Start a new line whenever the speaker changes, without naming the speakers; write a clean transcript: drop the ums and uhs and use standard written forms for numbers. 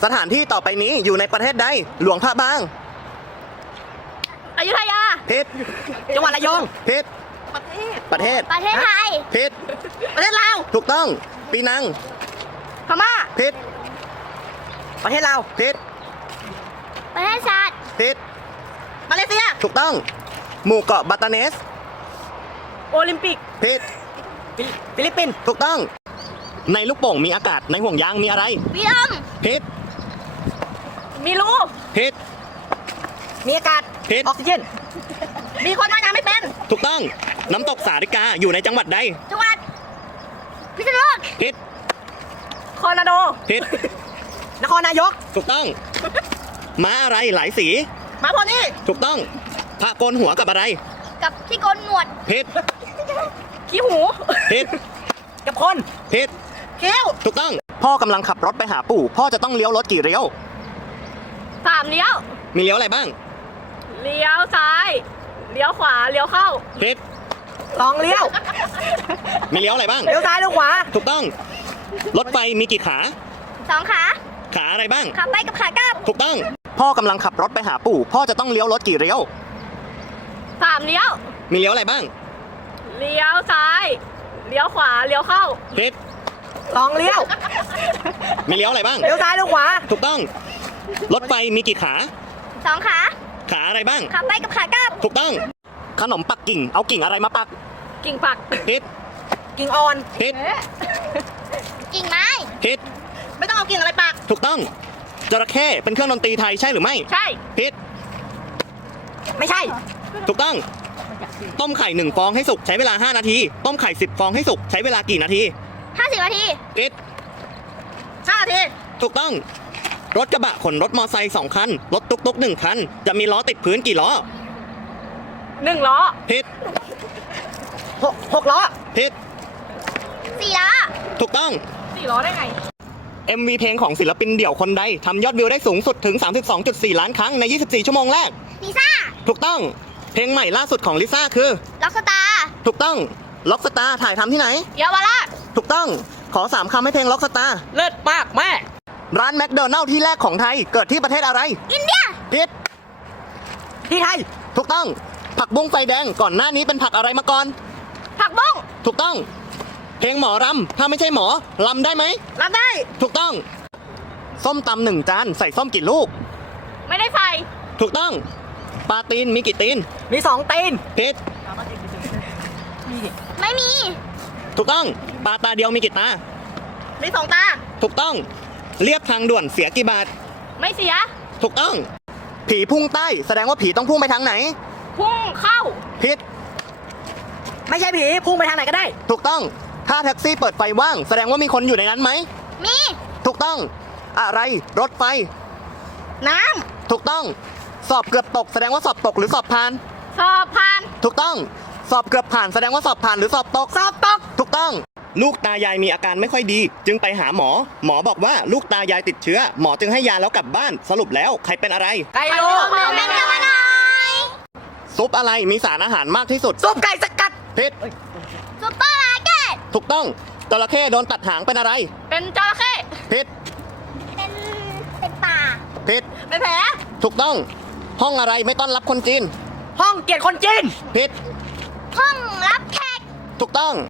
สถานที่ต่อไปนี้อยู่ในประเทศใดหลวงพระบาง
อยุธยา
ผิด
จังหวัดระยอง
ผิดประเทศ
ประเทศไทย
ผิด
ประเทศลาว
ถูกต้องปีนัง
พม่า
ผิด
ประเทศลาว
ผิด
ประเทศชาติ
ผิด
มาเลเซีย
ถูกต้องหมู่เกาะบัตตาเนส
โอลิมปิก
ผิด
ฟิลิปปินส์
ถูกต้องในลูกโป่งมีอากาศในห่วงยางมีอะไร
วิลม
ผิด
มีรู
ผิด
มีอากาศ
ผิด
ออกซิเจน มีคนว่ายน้ำไม่เป็น
ถูกต้องน้ำตกสาริกาอยู่ในจังหวัดใด
จังหวัดพิษณุโลก
ผิด
โคโลราโด
ผิด
นครนายก
ถูกต้องม้าอะไรหลายสี
มาพอนี่
ถูกต้องพระโกนหัวกับอะไร
กับที่โกนหนวด
ผิด
ขี้หู
ผิด
กับคน
ผิด
เกี้ยว
ถูกต้องพ่อกำลังขับรถไปหาปู่พ่อจะต้องเลี้ยวรถกี่เลี้ยว
3 เลี้ยว
มีเลี้ยวอะไรบ้าง
เลี้ยวซ้าย เลี้ยวขวา เลี้ยวเข้า
ผิด
สองเลี้ยว
มีเลี้ยวอะไรบ้าง
เลี้ยวซ้ายเลี้ยวขวา
ถูกต้องรถไฟมีกี่ขา
2 ขา
ขาอะไรบ้าง
ขาไปกับขากลับ
ถูกต้องพ่อกำลังขับรถไปหาปู่พ่อจะต้องเลี้ยวรถกี่เลี้ยว
3 เลี้ยว
มีเลี้ยวอะไรบ้าง
เลี้ยวซ้าย เลี้ยวขวา เลี้ยวเข้า
ผิด
สองเลี้ยว
มีเลี้ยวอะไรบ้าง
เลี้ยวซ้ายเลี้ยวขวา
ถูกต้องรถไฟมีกี่ขา
2 ขา
ขาอะไรบ้าง
ขาไปกับขากลับ
ถูกต้องขนมปักกิ่งเอากิ่งอะไรมาปัก
กิ่งผัก
ผิด
กิ่งอ่อน
ผิด
กิ่งไม้
ผิด
ไม่ต้องเอากิ่งอะไรปาก
ถูกต้องจระเข้เป็นเครื่องดนตรีไทยใช่หรือไม่
ใช่
ผิด
ไม่ใช่
ถูกต้องต้มไข่1 ฟองให้สุกใช้เวลา5 นาทีต้มไข่10 ฟองให้สุกใช้เวลากี่นาที
50 นาที
ผิด
ห้านาที
ถูกต้องรถกระบะขนรถมอไซค์2 คันรถตุ๊กๆ1 คันจะมีล้อติดพื้นกี่ล้อ
1 ล้อ
ผิด
หกล้อ
ผิด
4 ล้อ
ถูกต้อง
4 ล้อได้ไง
MV เพลงของศิลปินเดี่ยวคนใดทำยอดวิวได้สูงสุดถึง 32.4 ล้านครั้งใน 24 ชั่วโมงแรก
ลิซ่า
ถูกต้องเพลงใหม่ล่าสุดของลิซ่าคือ
ล็อกสตาร์
ถูกต้องล็อกสตาร์ถ่ายทำที่ไหน
เยาวราช
ถูกต้องขอ3 คำให้เพลงล็อกสตาร์
เลิศมากแม่
ร้านแมคโดนัลล์ที่แรกของไทยเกิดที่ประเทศอะไร
อินเดีย
ผิด
ที่ไทย
ถูกต้องผักบุ้งไฟแดงก่อนหน้านี้เป็นผักอะไรมาก่อน
ผักบุ้ง
ถูกต้องเพลงหมอรำถ้าไม่ใช่หมอรำได้ไหม
รับได้
ถูกต้องส้มตำ1 จานใส่ส้มกี่ลูก
ไม่ได้ใส่
ถูกต้องปลาตีนมีกี่ตีน
มีสองตีน
ผิด
ไม่มี
ถูกต้องปลาตาเดียวมีกี่ตา
มีสองตา
ถูกต้องเรียบทางด่วนเสียกี่บาท
ไม่เสีย
ถูกต้องผีพุ่งใต้แสดงว่าผีต้องพุ่งไปทางไหน
พุ่งเข้า
ผิด
ไม่ใช่ผีพุ่งไปทางไหนก็ได้
ถูกต้องถ้าแท็กซี่เปิดไฟว่างแสดงว่ามีคนอยู่ในนั้นไหม
มี
ถูกต้องอะไรรถไฟ
น้
ถูกต้องสอบเกือบตกแสดงว่าสอบตกหรือสอบผ่าน
สอบผ่าน
ถูกต้องสอบเกือบผ่านแสดงว่าสอบผ่านหรือสอบตก
ำสอบตก
ถูกต้องลูกตายายมีอาการไม่ค่อยดี จึงไปหาหมอ หมอบอกว่าลูกตายายติดเชื้อ หมอจึงให้ยาแล้วกลับบ้านสรุปแล้วใครเป็นอะไร
ไก่ลูก
หนูเป็นกรรมนาย
ซุปอะไรมีสารอาหารมากที่สุด
ซุปไก่สกัด
ผิด
ซุปเปอร์มาร์เก็ต
ถูกต้องจระเข้โดนตัดหางเป็นอะไร
เป็นจระเข้
ผิด
เป็นป่า
ผิด
เป็นแผล
ถูกต้องห้องอะไรไม่ต้อนรับคนจีน
ห้องเกียรติคนจีน
ผิด
ห้องรับแขก
ถูกต้อง